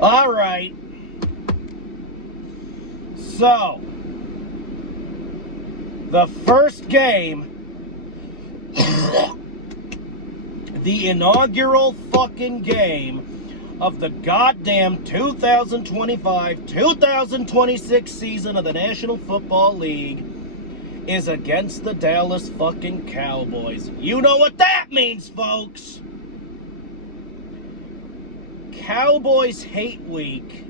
All right. So, the first game, the inaugural fucking game of the goddamn 2025-2026 season of the National Football League is against the Dallas fucking Cowboys. You know what that means, folks. Cowboys Hate Week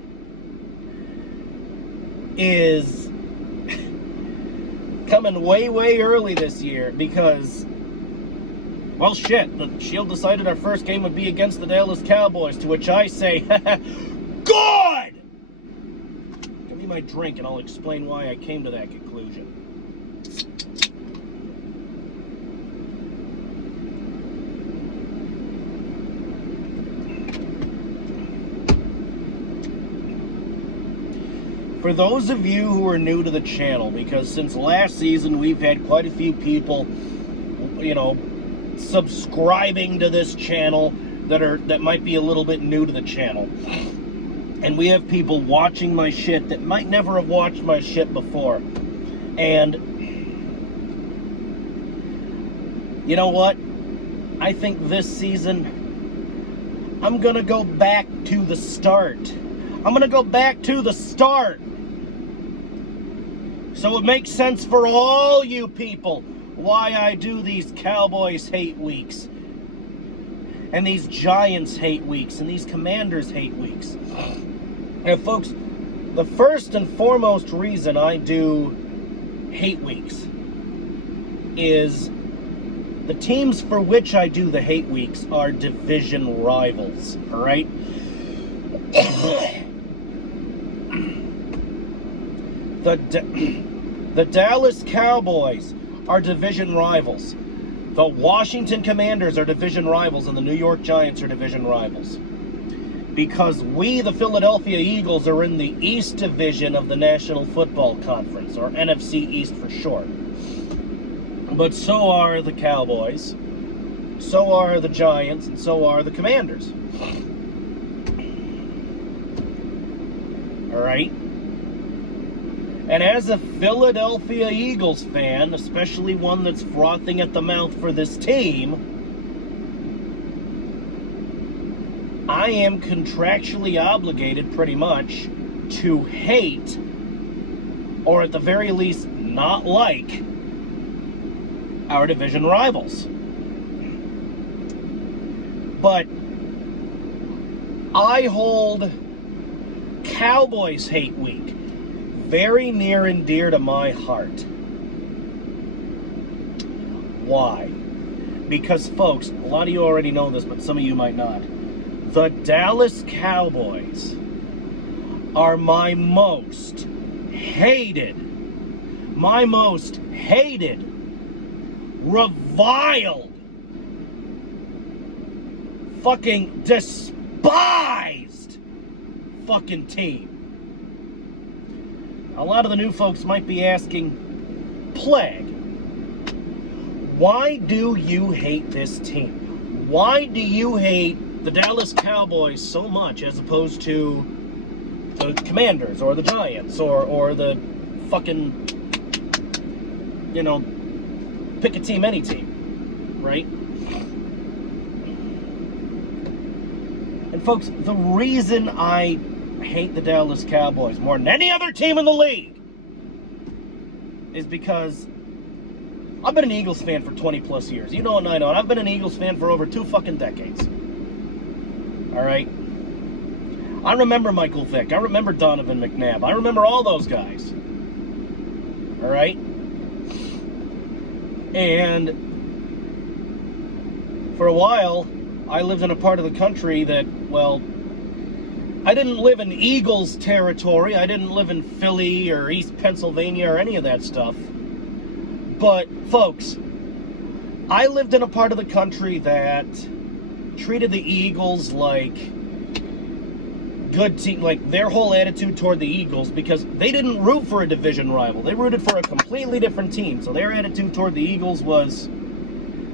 is coming way, way early this year because, well, shit, the Shield decided our first game would be against the Dallas Cowboys, to which I say, good! Give me my drink and I'll explain why I came to that conclusion. For those of you who are new to the channel, because since last season we've had quite a few people, subscribing to this channel that might be a little bit new to the channel. And we have people watching my shit that might never have watched my shit before. And you know what? I think this season I'm gonna go back to the start. I'm gonna go back to the start. So it makes sense for all you people why I do these Cowboys Hate Weeks, and these Giants Hate Weeks, and these Commanders Hate Weeks. Now, folks, the first and foremost reason I do Hate Weeks is the teams for which I do the Hate Weeks are division rivals, all right? The Dallas Cowboys are division rivals. The Washington Commanders are division rivals, and the New York Giants are division rivals. Because we, the Philadelphia Eagles, are in the East Division of the National Football Conference, or NFC East for short. But so are the Cowboys, so are the Giants, and so are the Commanders. All right? And as a Philadelphia Eagles fan, especially one that's frothing at the mouth for this team, I am contractually obligated, pretty much, to hate, or at the very least, not like, our division rivals. But I hold Cowboys Hate Week very near and dear to my heart. Why? Because, folks, a lot of you already know this, but some of you might not. The Dallas Cowboys are my most hated, reviled, fucking despised fucking team. A lot of the new folks might be asking, Plague, why do you hate this team? Why do you hate the Dallas Cowboys so much as opposed to the Commanders or the Giants or the fucking, pick a team, any team, right? And folks, the reason I hate the Dallas Cowboys more than any other team in the league is because I've been an Eagles fan for 20 plus years. You know and I know. And I've been an Eagles fan for over 2 fucking decades. All right? I remember Michael Vick. I remember Donovan McNabb. I remember all those guys. All right? And for a while, I lived in a part of the country that, well, I didn't live in Eagles territory. I didn't live in Philly or East Pennsylvania or any of that stuff. But, folks, I lived in a part of the country that treated the Eagles like good team, like their whole attitude toward the Eagles, because they didn't root for a division rival. They rooted for a completely different team. So their attitude toward the Eagles was,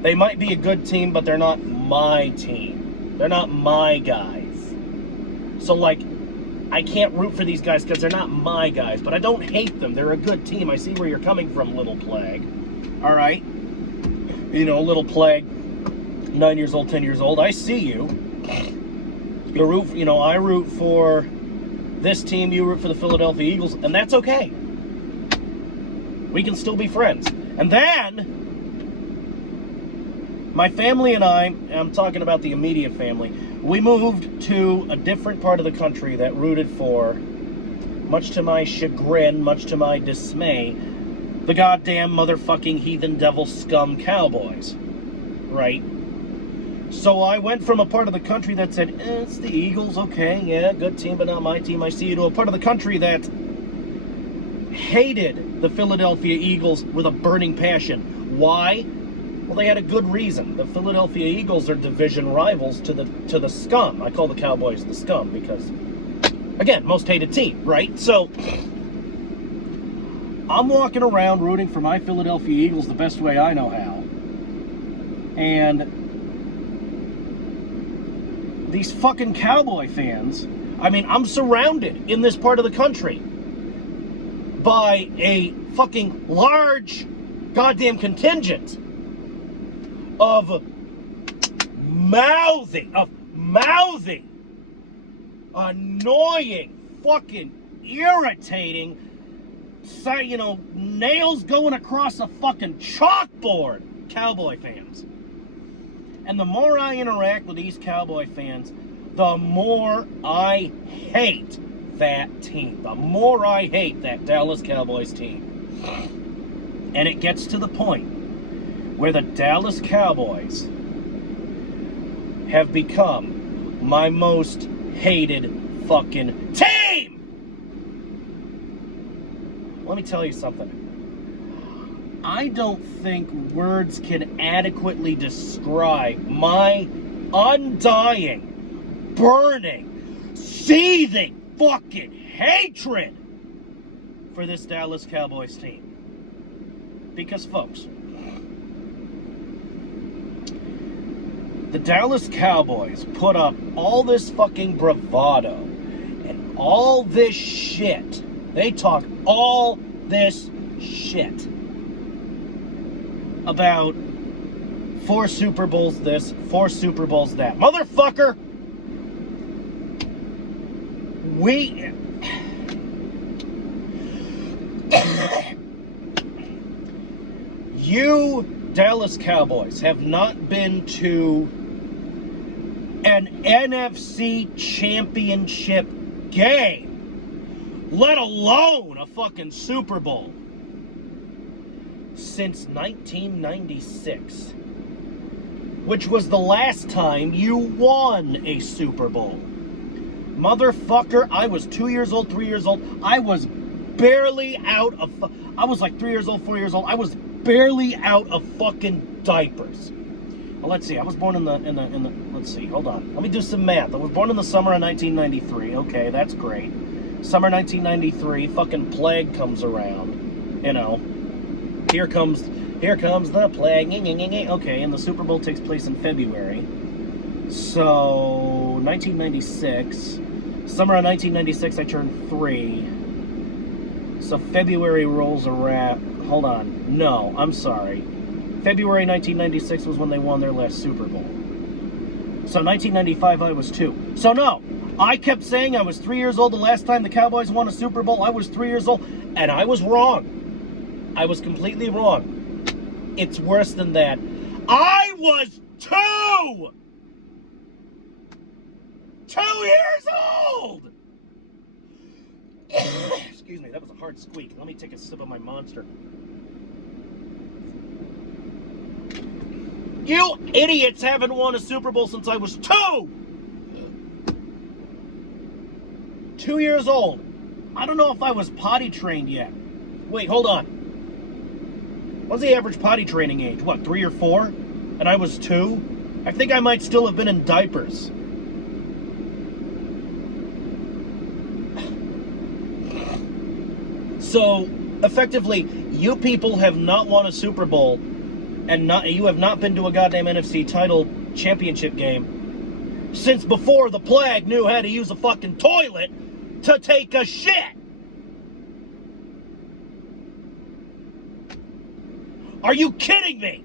they might be a good team, but they're not my team. They're not my guys. So, like, I can't root for these guys because they're not my guys, but I don't hate them. They're a good team. I see where you're coming from, Little Plague. All right? You know, Little Plague, 9 years old, 10 years old. I see you. I root for this team, you root for the Philadelphia Eagles, and that's okay. We can still be friends. And then, my family and I'm talking about the immediate family, we moved to a different part of the country that rooted for, much to my chagrin, much to my dismay, the goddamn motherfucking heathen devil scum Cowboys. Right? So I went from a part of the country that said, it's the Eagles, okay, yeah, good team, but not my team, I see you, to a part of the country that hated the Philadelphia Eagles with a burning passion. Why? Well, they had a good reason. The Philadelphia Eagles are division rivals to the scum. I call the Cowboys the scum because, again, most hated team, right? So, I'm walking around rooting for my Philadelphia Eagles the best way I know how. And these fucking Cowboy fans, I mean, I'm surrounded in this part of the country by a fucking large goddamn contingent of mouthing, annoying, fucking irritating, nails going across a fucking chalkboard Cowboy fans. And the more I interact with these Cowboy fans, the more I hate that team. The more I hate that Dallas Cowboys team. And it gets to the point where the Dallas Cowboys have become my most hated fucking team! Let me tell you something. I don't think words can adequately describe my undying, burning, seething fucking hatred for this Dallas Cowboys team. Because, folks, the Dallas Cowboys put up all this fucking bravado and all this shit. They talk all this shit about 4 Super Bowls this, 4 Super Bowls that. Motherfucker! You Dallas Cowboys have not been to an NFC championship game, let alone a fucking Super Bowl, since 1996, which was the last time you won a Super Bowl. Motherfucker, I was 2 years old, 3 years old. I was barely out of... I was like 3 years old, 4 years old. I was barely out of fucking diapers. Well, let's see. I was born in the... Let's see. Hold on. Let me do some math. I was born in the summer of 1993. Okay, that's great. Summer 1993. Fucking plague comes around. You know. Here comes the plague. Okay, and the Super Bowl takes place in February. So, 1996. Summer of 1996, I turned 3. So February rolls around. Hold on. No, I'm sorry. February 1996 was when they won their last Super Bowl. So 1995, I was 2. So no, I kept saying I was 3 years old the last time the Cowboys won a Super Bowl. I was 3 years old, and I was wrong. I was completely wrong. It's worse than that. I was 2! 2 years old! Excuse me, that was a hard squeak. Let me take a sip of my Monster. You idiots haven't won a Super Bowl since I was 2! 2 years old. I don't know if I was potty trained yet. Wait, hold on. What's the average potty training age? What, 3 or 4? And I was 2? I think I might still have been in diapers. So, effectively, you people have not won a Super Bowl, and you have not been to a goddamn NFC title championship game since before the plague knew how to use a fucking toilet to take a shit. Are you kidding me?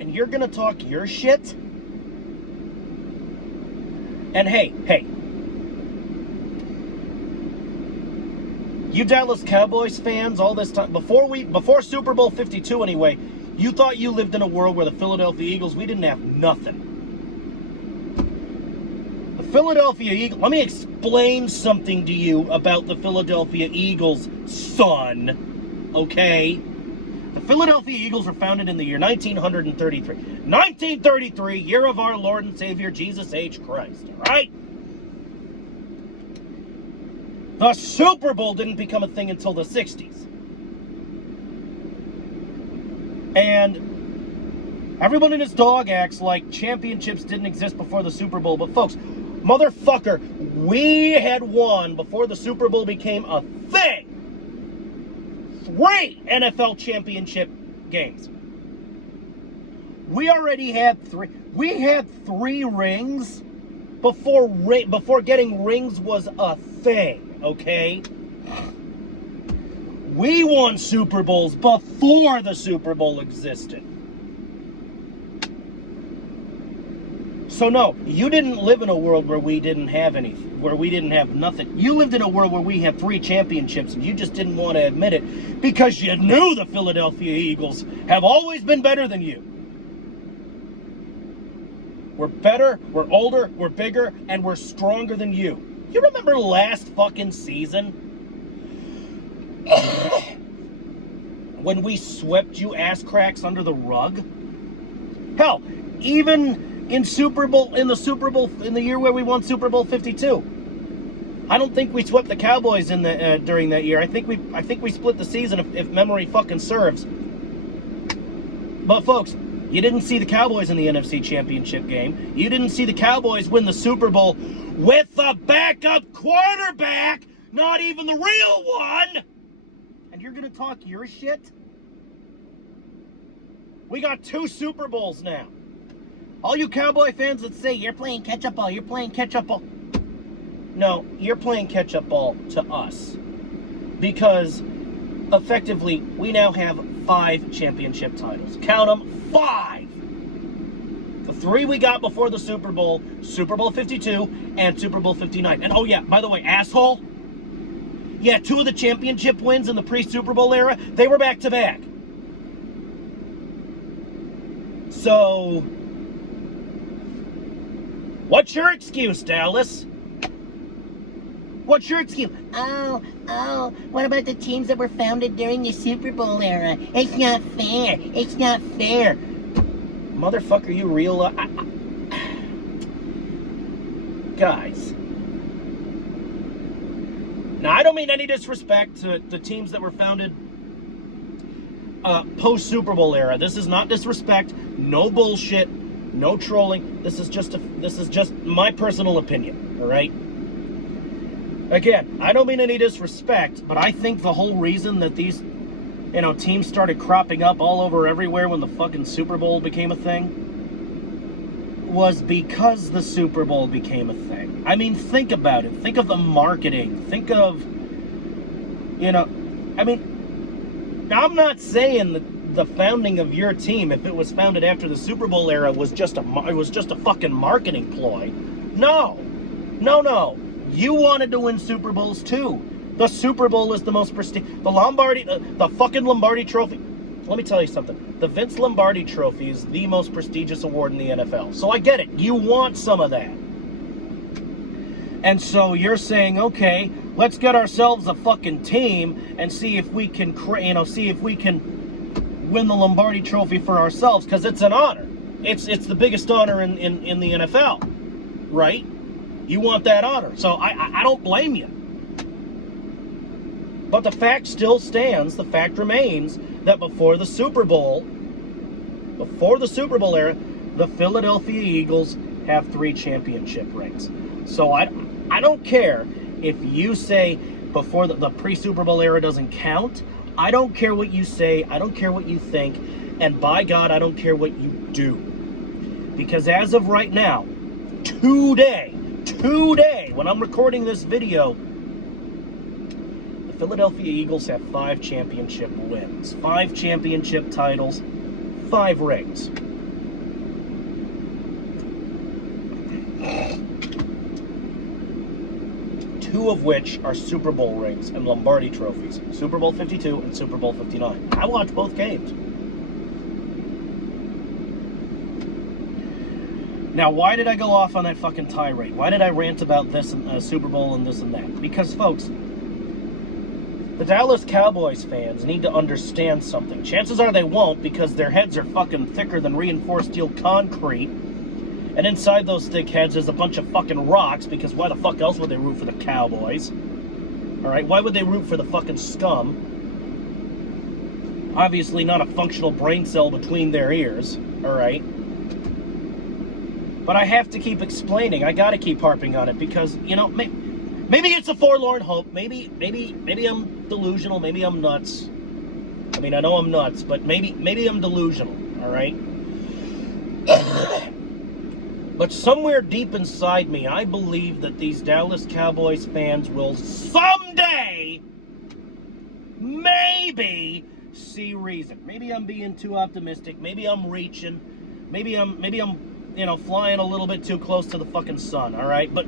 And you're gonna talk your shit? And hey, you Dallas Cowboys fans, all this time, before Super Bowl 52 anyway, you thought you lived in a world where the Philadelphia Eagles, we didn't have nothing. The Philadelphia Eagles, let me explain something to you about the Philadelphia Eagles, son, okay? The Philadelphia Eagles were founded in the year 1933. 1933, year of our Lord and Savior, Jesus H. Christ, all right? The Super Bowl didn't become a thing until the 60s. And everyone and his dog acts like championships didn't exist before the Super Bowl. But folks, motherfucker, we had won before the Super Bowl became a thing. 3 NFL championship games. We already had 3. We had 3 rings before getting rings was a thing, okay? We won Super Bowls before the Super Bowl existed. So no, you didn't live in a world where we didn't have anything, where we didn't have nothing. You lived in a world where we had 3 championships, and you just didn't want to admit it because you knew the Philadelphia Eagles have always been better than you. We're better, we're older, we're bigger, and we're stronger than you. You remember last fucking season? When we swept you ass cracks under the rug? Hell, even in the year where we won Super Bowl 52. I don't think we swept the Cowboys in the during that year. I think we split the season if memory fucking serves. But folks, you didn't see the Cowboys in the NFC Championship game. You didn't see the Cowboys win the Super Bowl with the backup quarterback, not even the real one. And you're going to talk your shit? We got 2 Super Bowls now. All you Cowboy fans that say, you're playing catch-up ball, you're playing catch-up ball. No, you're playing catch-up ball to us. Because, effectively, we now have 5 championship titles. Count them, 5! The 3 we got before the Super Bowl 52, and Super Bowl 59. And oh yeah, by the way, asshole, yeah, 2 of the championship wins in the pre-Super Bowl era, they were back-to-back. So, what's your excuse, Dallas? What's your excuse? Oh, what about the teams that were founded during the Super Bowl era? It's not fair. It's not fair. Motherfucker, you realize... Guys. Now, I don't mean any disrespect to the teams that were founded post-Super Bowl era. This is not disrespect. No bullshit. No trolling. This is just my personal opinion, all right? Again, I don't mean any disrespect, but I think the whole reason that these, teams started cropping up all over everywhere when the fucking Super Bowl became a thing was because the Super Bowl became a thing. I mean, think about it. Think of the marketing. Think of, I'm not saying that the founding of your team, if it was founded after the Super Bowl era, was just a fucking marketing ploy. No. You wanted to win Super Bowls too. The Super Bowl is the most prestigious. The fucking Lombardi Trophy. Let me tell you something. The Vince Lombardi Trophy is the most prestigious award in the NFL. So I get it. You want some of that. And so you're saying, okay, let's get ourselves a fucking team and see if we can, win the Lombardi Trophy for ourselves, because it's an honor. It's the biggest honor in the NFL, right? You want that honor. So I don't blame you. But the fact still stands, the fact remains that before the Super Bowl era, the Philadelphia Eagles have 3 championship rings. So I don't care if you say before the pre-Super Bowl era doesn't count. I don't care what you say. I don't care what you think. And by God, I don't care what you do. Because as of right now, today, when I'm recording this video, the Philadelphia Eagles have 5 championship wins, 5 championship titles, 5 rings. Two of which are Super Bowl rings and Lombardi trophies. Super Bowl 52 and Super Bowl 59. I watched both games. Now, why did I go off on that fucking tirade? Why did I rant about this and Super Bowl and this and that? Because, folks, the Dallas Cowboys fans need to understand something. Chances are they won't, because their heads are fucking thicker than reinforced steel concrete. And inside those thick heads is a bunch of fucking rocks, because why the fuck else would they root for the Cowboys? Alright, why would they root for the fucking scum? Obviously not a functional brain cell between their ears, alright? But I have to keep explaining, I gotta keep harping on it, because, you know, maybe it's a forlorn hope, maybe I'm delusional, maybe I'm nuts. I mean, I know I'm nuts, but maybe I'm delusional, alright? But somewhere deep inside me, I believe that these Dallas Cowboys fans will someday, maybe, see reason. Maybe I'm being too optimistic. Maybe I'm reaching. Maybe I'm, you know, flying a little bit too close to the fucking sun. All right, but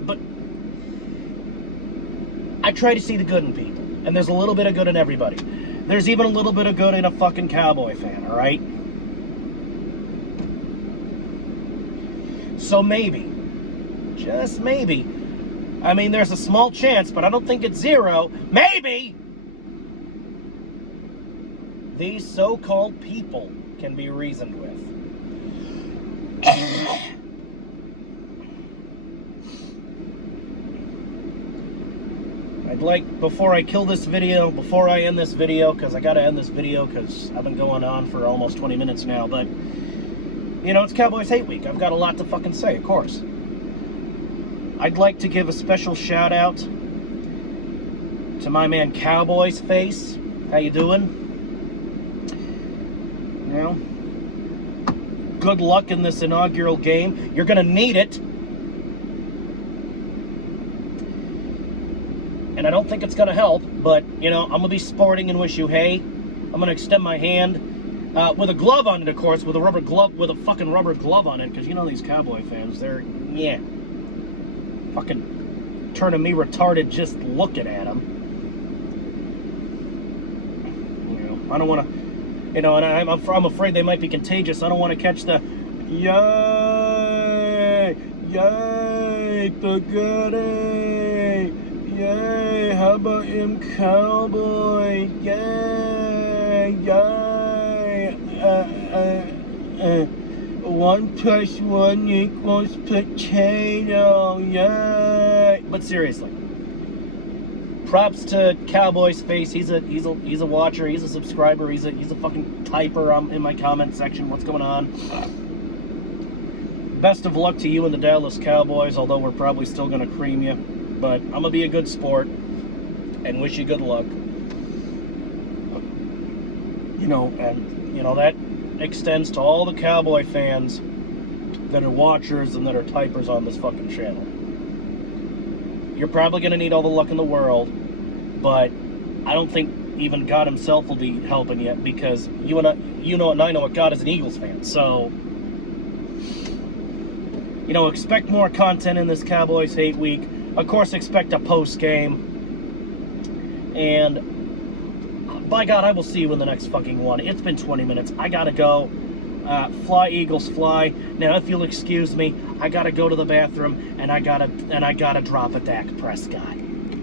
I try to see the good in people, and there's a little bit of good in everybody. There's even a little bit of good in a fucking Cowboy fan. All right. So maybe, just maybe, I mean, there's a small chance, but I don't think it's zero, maybe these so-called people can be reasoned with. I'd like, before I end this video, because I gotta end this video, because I've been going on for almost 20 minutes now, but you know, it's Cowboys Hate Week. I've got a lot to fucking say, of course. I'd like to give a special shout out to my man Cowboys Face. How you doing? You know, good luck in this inaugural game. You're gonna need it. And I don't think it's gonna help, but you know, I'm gonna be sporting and wish you hey. I'm gonna extend my hand. With a glove on it, of course, with a fucking rubber glove on it, because you know these Cowboy fans, they're, yeah, fucking turning me retarded just looking at them. You know, I don't want to, you know, and I'm afraid they might be contagious. I don't want to catch the, yay, spaghetti, yay, how about him Cowboy, yay. 1 + 1 = potato, yay! But seriously, props to Cowboys Face. He's a watcher. He's a subscriber. He's a fucking typer in my comment section. What's going on? Best of luck to you and the Dallas Cowboys. Although we're probably still gonna cream you, but I'm gonna be a good sport and wish you good luck. You know, and you know that extends to all the Cowboy fans that are watchers and that are typers on this fucking channel. You're probably going to need all the luck in the world, but I don't think even God himself will be helping you, because you know and I know what God is an Eagles fan. So, you know, expect more content in this Cowboys Hate Week. Of course, expect a post game. And by God, I will see you in the next fucking one. It's been 20 minutes. I gotta go. Fly, Eagles, fly. Now, if you'll excuse me, I gotta go to the bathroom, and I gotta drop a Dak Prescott.